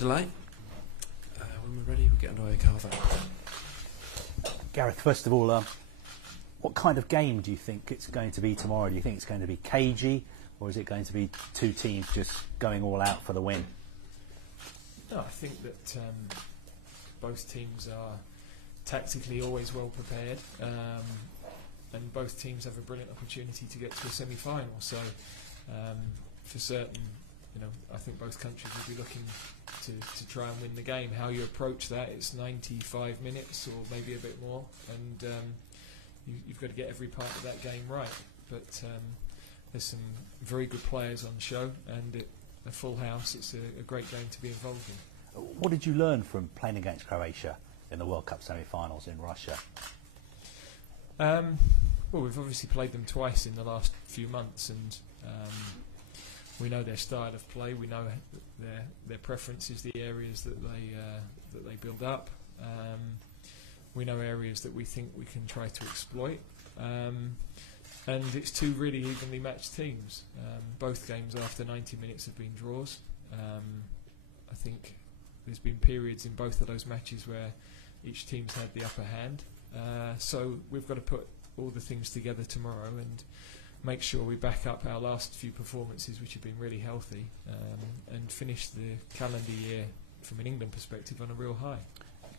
delay. When we're ready, we'll get underway. Carver. Gareth, first of all, what kind of game do you think it's going to be tomorrow? Do you think it's going to be cagey, or is it going to be two teams just going all out for the win? No, I think that both teams are tactically always well prepared, and both teams have a brilliant opportunity to get to a semi-final. So, for certain, I think both countries will be looking to try and win the game. How you approach that, it's 95 minutes or maybe a bit more, and you've got to get every part of that game right. But there's some very good players on show, and a full house. It's a great game to be involved in. What did you learn from playing against Croatia in the World Cup semi-finals in Russia? Well, we've obviously played them twice in the last few months, and we know their style of play. We know their preferences, the areas that they build up. We know areas that we think we can try to exploit. And it's two really evenly matched teams. Both games after 90 minutes have been draws. I think there's been periods in both of those matches where each team's had the upper hand. So we've got to put all the things together tomorrow and make sure we back up our last few performances, which have been really healthy, and finish the calendar year from an England perspective on a real high.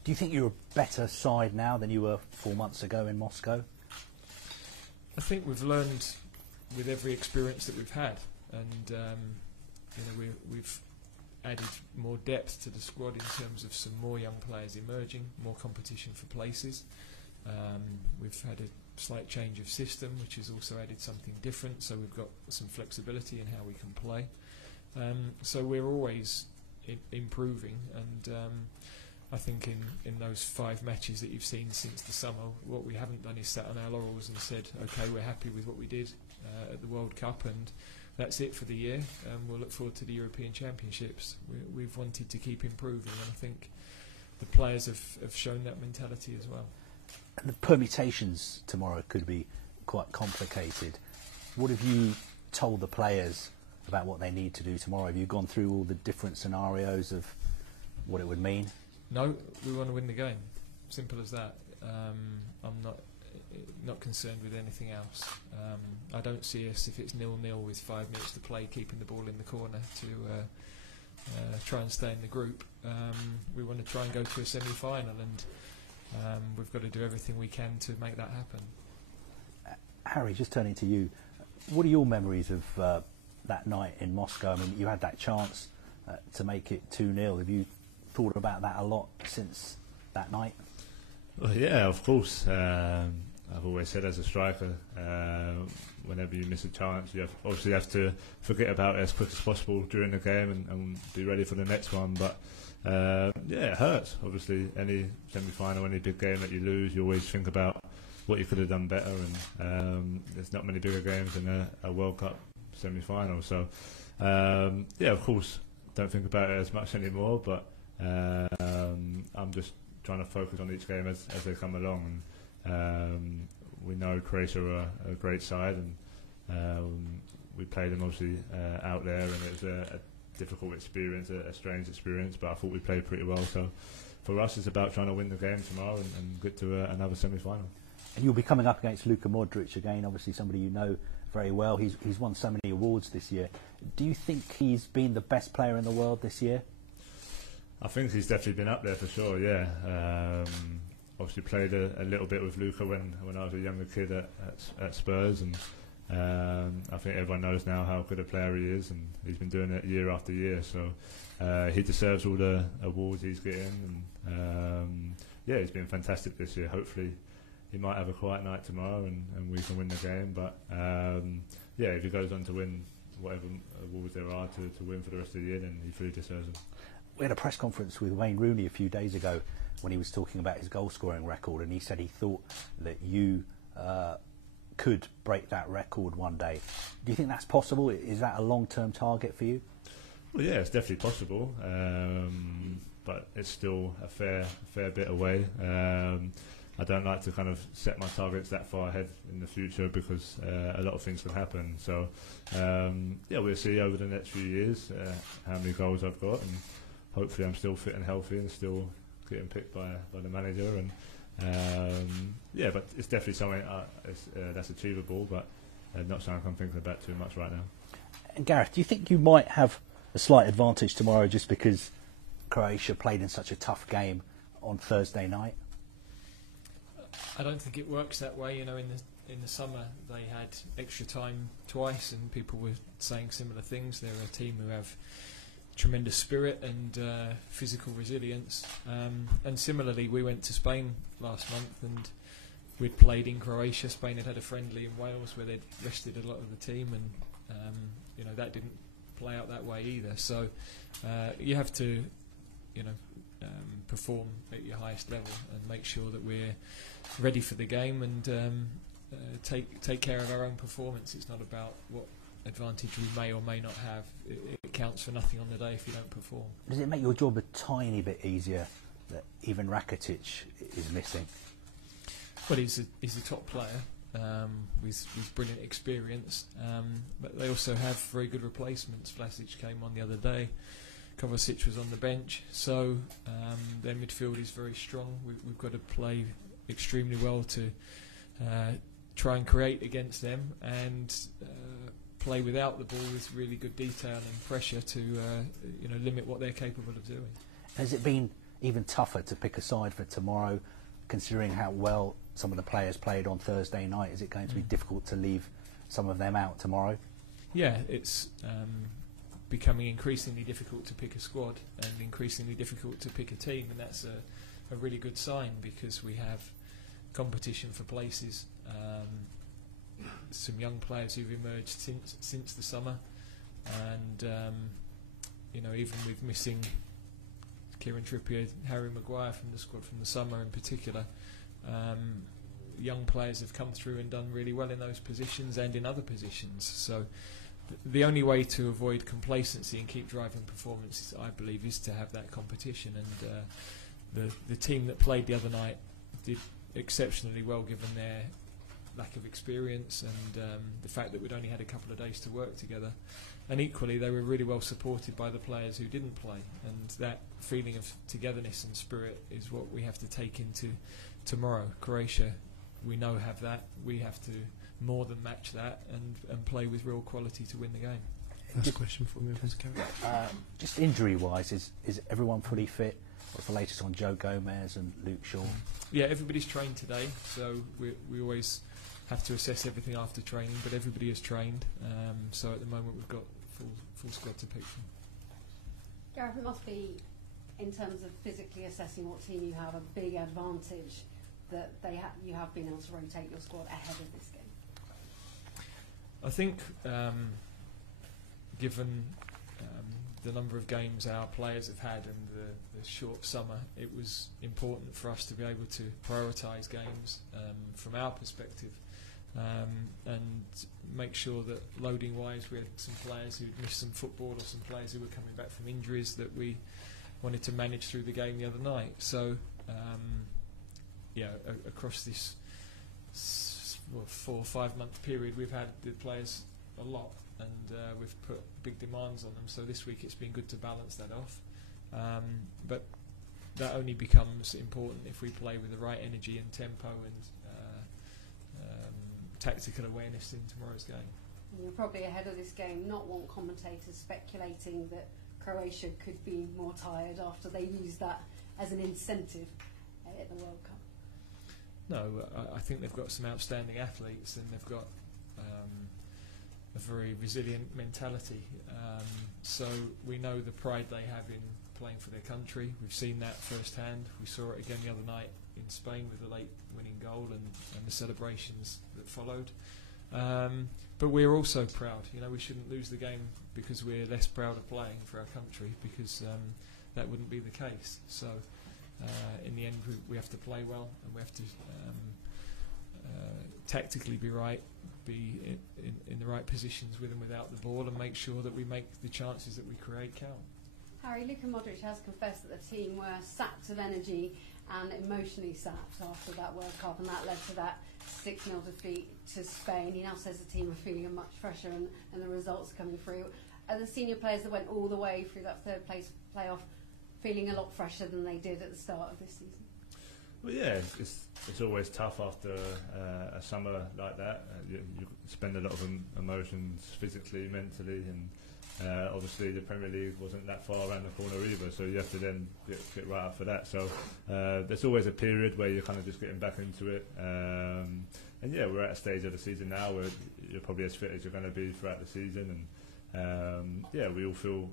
Do you think you're a better side now than you were 4 months ago in Moscow? I think we've learned with every experience that we've had, and we've added more depth to the squad in terms of some more young players emerging, more competition for places. We've had a slight change of system, which has also added something different, so we've got some flexibility in how we can play. So we're always improving, and I think in those 5 matches that you've seen since the summer, what we haven't done is sat on our laurels and said, okay, we're happy with what we did at the World Cup, and that's it for the year. We'll look forward to the European Championships. We've wanted to keep improving, and I think the players have shown that mentality as well. And the permutations tomorrow could be quite complicated. What have you told the players about what they need to do tomorrow? Have you gone through all the different scenarios of what it would mean? No, we want to win the game. Simple as that. I'm not concerned with anything else. I don't see us, if it's 0-0 with 5 minutes to play, keeping the ball in the corner to try and stay in the group. We want to try and go to a semi-final, and we've got to do everything we can to make that happen. Harry, just turning to you, what are your memories of that night in Moscow? I mean, you had that chance to make it 2-0. Have you thought about that a lot since that night? Well, yeah, of course. I've always said, as a striker, whenever you miss a chance, you obviously have to forget about it as quick as possible during the game and be ready for the next one. But yeah, it hurts. Obviously, any semi-final, any big game that you lose, you always think about what you could have done better. And there's not many bigger games than a World Cup semi-final. So yeah, of course, don't think about it as much anymore. But I'm just trying to focus on each game as they come along. And we know Croatia are a great side, and we played them obviously out there, and it was a difficult experience, a strange experience, but I thought we played pretty well. So for us, it's about trying to win the game tomorrow and get to another semi-final. And you'll be coming up against Luka Modric again, obviously somebody you know very well. He's won so many awards this year. Do you think he's been the best player in the world this year? I think he's definitely been up there for sure, yeah. Obviously played a little bit with Luka when I was a younger kid at Spurs, and I think everyone knows now how good a player he is, and he's been doing it year after year. So he deserves all the awards he's getting, and yeah, he's been fantastic this year. Hopefully he might have a quiet night tomorrow and we can win the game. But yeah, if he goes on to win whatever awards there are to win for the rest of the year, then he fully deserves them. We had a press conference with Wayne Rooney a few days ago when he was talking about his goal scoring record, and he said he thought that you could break that record one day. Do you think that's possible? Is that a long-term target for you? Well, yeah, it's definitely possible, but it's still a fair bit away. I don't like to kind of set my targets that far ahead in the future because a lot of things can happen. So yeah, we'll see over the next few years how many goals I've got and hopefully I'm still fit and healthy and still getting picked by the manager. And but it's definitely something that's achievable, but not something I'm thinking about too much right now. And Gareth, do you think you might have a slight advantage tomorrow just because Croatia played in such a tough game on Thursday night? I don't think it works that way. You know, in the summer they had extra time twice, and people were saying similar things. They're a team who have tremendous spirit and physical resilience. And similarly, we went to Spain last month, and we'd played in Croatia. Spain had a friendly in Wales where they'd rested a lot of the team, and that didn't play out that way either. So you have to, perform at your highest level and make sure that we're ready for the game and take care of our own performance. It's not about what advantage we may or may not have. It counts for nothing on the day if you don't perform. Does it make your job a tiny bit easier that even Rakitic is missing? Well, he's a top player with brilliant experience, but they also have very good replacements. Vlasic came on the other day. Kovacic was on the bench, so their midfield is very strong. We've got to play extremely well to try and create against them and play without the ball with really good detail and pressure to limit what they're capable of doing. Has it been even tougher to pick a side for tomorrow, considering how well some of the players played on Thursday night? Is it going to be difficult to leave some of them out tomorrow? Yeah, it's becoming increasingly difficult to pick a squad and increasingly difficult to pick a team, and that's a really good sign because we have competition for places. Some young players who've emerged since the summer, and even with missing Kieran Trippier, Harry Maguire from the squad from the summer in particular, young players have come through and done really well in those positions and in other positions. So the only way to avoid complacency and keep driving performances, I believe, is to have that competition. And the team that played the other night did exceptionally well given their lack of experience and the fact that we'd only had a couple of days to work together. And equally, they were really well supported by the players who didn't play. And that feeling of togetherness and spirit is what we have to take into tomorrow. Croatia, we know, have that. We have to more than match that and play with real quality to win the game. Last question for me, Gareth. Just injury-wise, is everyone fully fit? What's the latest on Joe Gomez and Luke Shaw? Yeah, everybody's trained today, so we always have to assess everything after training, but everybody is trained. So at the moment we've got full squad to pick from. Gareth, it must be, in terms of physically assessing what team you have, a big advantage that you have been able to rotate your squad ahead of this game. I think, given the number of games our players have had and the short summer, it was important for us to be able to prioritise games from our perspective and make sure that loading-wise we had some players who'd missed some football or some players who were coming back from injuries that we wanted to manage through the game the other night. So, across this 4 or 5 month period, we've had the players a lot, and we've put big demands on them. So this week it's been good to balance that off. But that only becomes important if we play with the right energy and tempo and tactical awareness in tomorrow's game. And you're probably ahead of this game not want commentators speculating that Croatia could be more tired after they use that as an incentive at the World Cup. No, I think they've got some outstanding athletes and they've got a very resilient mentality. So we know the pride they have in playing for their country. We've seen that firsthand. We saw it again the other night in Spain with the late winning goal and the celebrations that followed. But we're also proud. We shouldn't lose the game because we're less proud of playing for our country, because that wouldn't be the case. So in the end, we have to play well, and we have to tactically be right, be in the right positions with and without the ball, and make sure that we make the chances that we create count. Harry, Luka Modric has confessed that the team were sapped of energy and emotionally sapped after that World Cup, and that led to that 6-0 defeat to Spain. He now says the team are feeling much pressure and the results are coming through. Are the senior players that went all the way through that third place playoff feeling a lot fresher than they did at the start of this season? Well, yeah, it's always tough after a summer like that. You spend a lot of emotions physically, mentally, and obviously the Premier League wasn't that far around the corner either, so you have to then get right up for that. So there's always a period where you're kind of just getting back into it. And yeah, we're at a stage of the season now where you're probably as fit as you're going to be throughout the season, and yeah, we all feel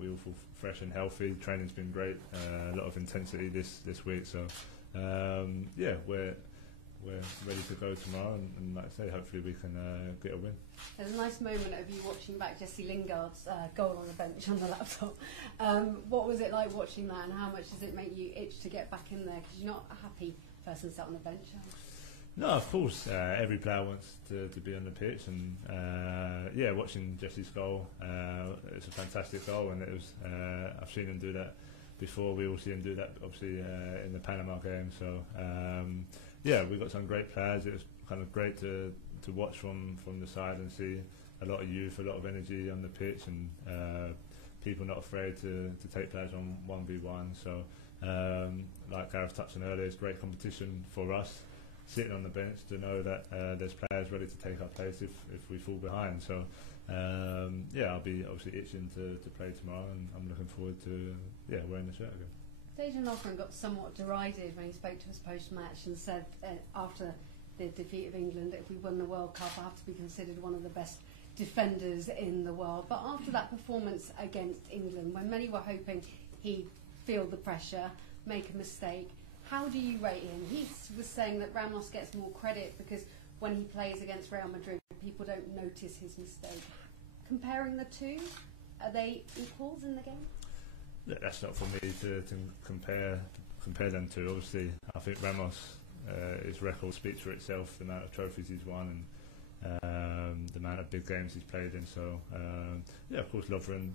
fresh and healthy. Training's been great, a lot of intensity this week. So yeah, we're ready to go tomorrow, and like I say, hopefully we can get a win. There's a nice moment of you watching back Jesse Lingard's goal on the bench on the laptop. What was it like watching that, and how much does it make you itch to get back in there? Because you're not a happy person sat on the bench, are you? No, of course. Every player wants to be on the pitch, and yeah, watching Jesse's goal, it's a fantastic goal, and it was. I've seen him do that before. We all see him do that, obviously, in the Panama game. So yeah, we've got some great players. It was kind of great to watch from the side and see a lot of youth, a lot of energy on the pitch, and people not afraid to take players on 1v1. So like Gareth touched on earlier, it's great competition for us, sitting on the bench, to know that there's players ready to take our place if we fall behind. So yeah, I'll be obviously itching to play tomorrow, and I'm looking forward to wearing the shirt again. Dejan Lovren got somewhat derided when he spoke to us post-match and said after the defeat of England, if we win the World Cup, I have to be considered one of the best defenders in the world. But after that performance against England, when many were hoping he'd feel the pressure, make a mistake, how do you rate him? He was saying that Ramos gets more credit because when he plays against Real Madrid, people don't notice his mistake. Comparing the two, are they equals in the game? That's not for me to compare them to. Obviously, I think Ramos, his record speaks for itself, the amount of trophies he's won, and the amount of big games he's played in. So yeah, of course, Lovren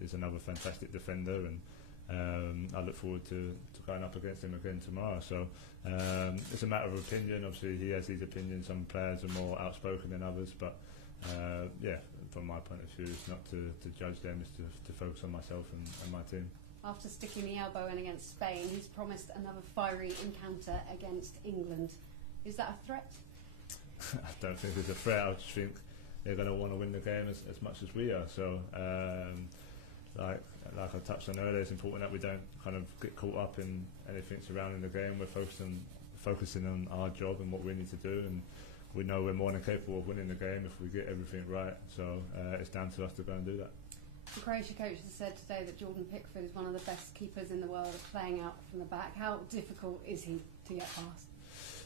is another fantastic defender, and I look forward to going up against him again tomorrow. So it's a matter of opinion. Obviously, he has these opinions. Some players are more outspoken than others, but yeah, from my point of view, it's not to judge them, it's to focus on myself and my team. After sticking the elbow in against Spain, he's promised another fiery encounter against England. Is that a threat? I don't think it's a threat. I just think they're going to want to win the game as much as we are. So like I touched on earlier, it's important that we don't kind of get caught up in anything surrounding the game. We're focusing on our job and what we need to do, and we know we're more than capable of winning the game if we get everything right. So it's down to us to go and do that. The Croatia coach has said today that Jordan Pickford is one of the best keepers in the world at playing out from the back. How difficult is he to get past?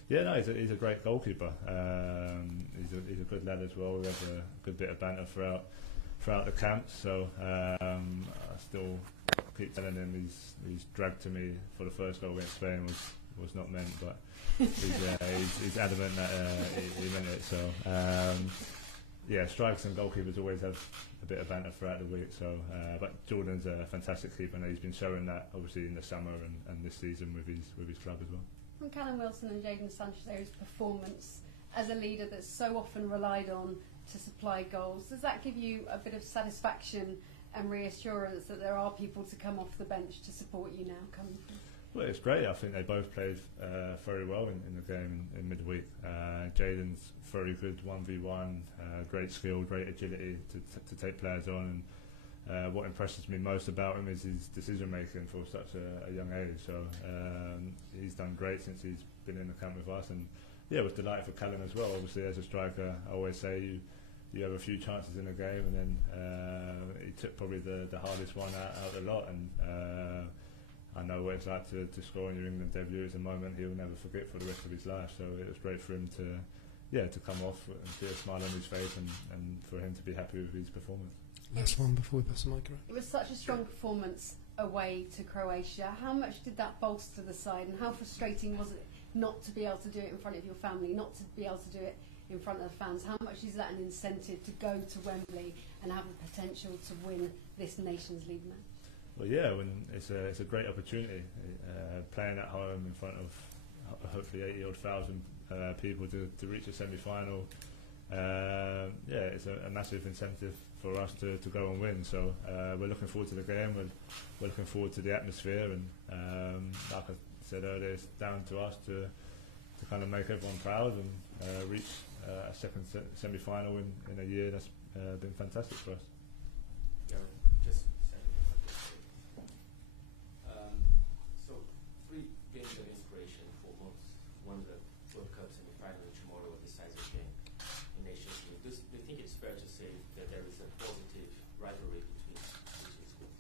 Yeah, no, he's a great goalkeeper. He's a good lad as well. We have a good bit of banter throughout the camp. So I still keep telling him he's dragged to me for the first goal against Spain was not meant, but he's adamant that he meant it. So yeah, strikers and goalkeepers always have a bit of banter throughout the week. So but Jordan's a fantastic keeper, and he's been showing that obviously in the summer and this season with his club as well. From Callum Wilson and Jadon Sancho's performance as a leader that's so often relied on to supply goals, does that give you a bit of satisfaction and reassurance that there are people to come off the bench to support you now coming through? Well, it's great. I think they both played very well in the game in midweek. Jadon's very good 1v1, great skill, great agility to take players on. And what impresses me most about him is his decision making for such a young age. So he's done great since he's been in the camp with us. And yeah, it was delighted for Callum as well. Obviously, as a striker, I always say you have a few chances in the game, and then he took probably the hardest one out of the lot. And I know what it's like to score in your England debut. It's a moment he'll never forget for the rest of his life. So it was great for him to come off and see a smile on his face, and for him to be happy with his performance. Last one before we pass the mic around. It was such a strong performance away to Croatia. How much did that bolster the side, and how frustrating was it not to be able to do it in front of your family, not to be able to do it in front of the fans? How much is that an incentive to go to Wembley and have the potential to win this Nations League match? Well, yeah, it's a great opportunity playing at home in front of hopefully 80,000 people to reach a semi-final it's a massive incentive for us to go and win. So we're looking forward to the game. We're looking forward to the atmosphere, and like I said earlier, it's down to us to kind of make everyone proud and reach a second semi-final in a year that's been fantastic for us. So 3 games against Croatia in 4 months. One the World Cup semi-final and tomorrow a decisive game in Nations League. Do you think it's fair to say that there is a positive rivalry between the two schools?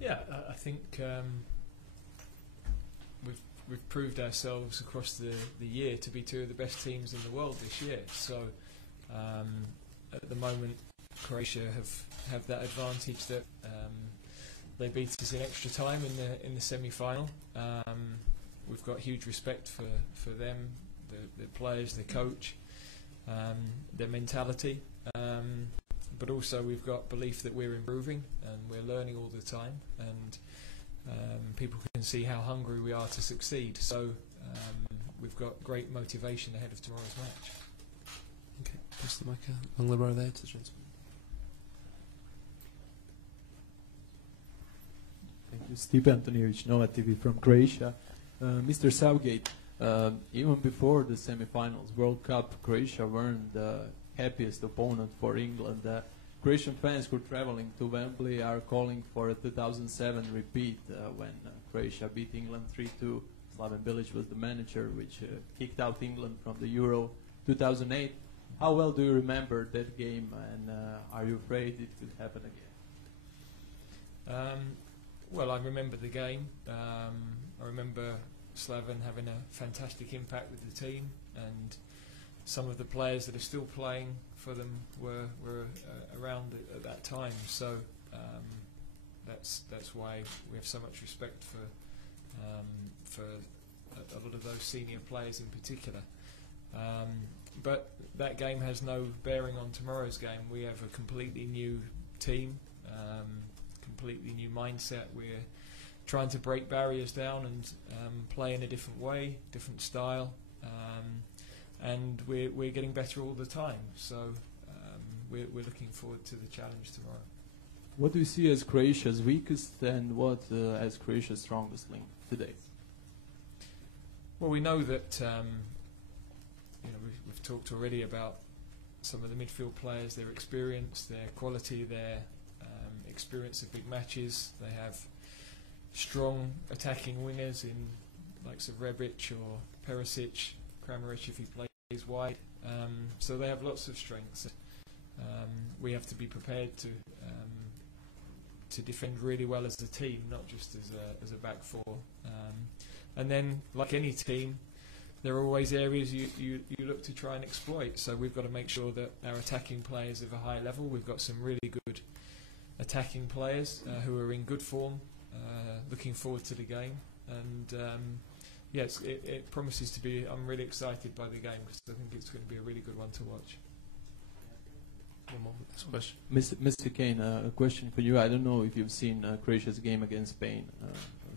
Yeah, I think we've proved ourselves across the year to be 2 of the best teams in the world this year. So at the moment, Croatia have that advantage that they beat us in extra time in the semi-final. We've got huge respect for them, the players, the coach, their mentality, but also we've got belief that we're improving and we're learning all the time, and people can see how hungry we are to succeed. So we've got great motivation ahead of tomorrow's match. Okay, pass the mic along the row there to the gentleman. Thank you. Stipe Antonijević, Nova TV from Croatia. Mr. Southgate, even before the semi-finals World Cup, Croatia weren't the happiest opponent for England. Croatian fans who are traveling to Wembley are calling for a 2007 repeat when Croatia beat England 3-2. Slaven Bilic was the manager, which kicked out England from the Euro 2008. How well do you remember that game, and are you afraid it could happen again? Well, I remember the game. I remember Slaven having a fantastic impact with the team, and some of the players that are still playing for them were around at that time. So that's why we have so much respect for a lot of those senior players in particular. But that game has no bearing on tomorrow's game. We have a completely new team, completely new mindset. We're trying to break barriers down and play in a different way, different style, and we're getting better all the time. So we're looking forward to the challenge tomorrow. What do you see as Croatia's weakest and what as Croatia's strongest link today? Well, we know that we've talked already about some of the midfield players, their experience, their quality, their experience of big matches. They have strong attacking wingers in likes of Rebic or Perisic, Kramaric if he plays wide. So they have lots of strengths. We have to be prepared to defend really well as a team, not just as a back four. And then, like any team, there are always areas you look to try and exploit. So we've got to make sure that our attacking players are of a high level. We've got some really good attacking players who are in good form, looking forward to the game. And yes, it promises to be. I'm really excited by the game because I think it's going to be a really good one to watch. One more next question. Mr. Kane, a question for you. I don't know if you've seen Croatia's game against Spain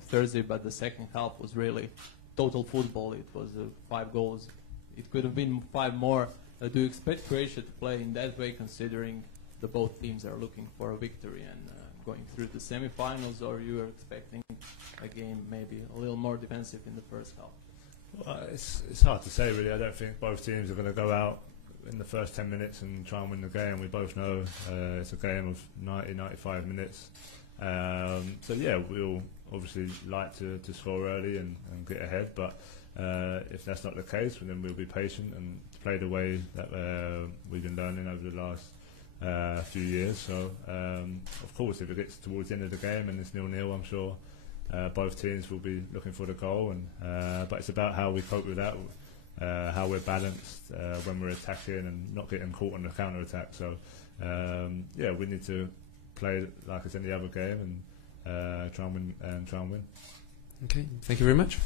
Thursday, but the second half was really total football. It was 5 goals. It could have been 5 more. Do you expect Croatia to play in that way, considering the both teams are looking for a victory and going through the semi-finals, or you are expecting a game maybe a little more defensive in the first half? Well, it's hard to say really. I don't think both teams are going to go out in the first 10 minutes and try and win the game. We both know it's a game of 90-95 minutes. So yeah, we'll obviously like to score early and get ahead, but if that's not the case, then we'll be patient and play the way that we've been learning over the last few years. So of course, if it gets towards the end of the game and it's 0-0, I'm sure both teams will be looking for the goal. And but it's about how we cope with that, how we're balanced when we're attacking and not getting caught on the counter attack. So yeah, we need to play like it's any other game and try and win. Okay, thank you very much.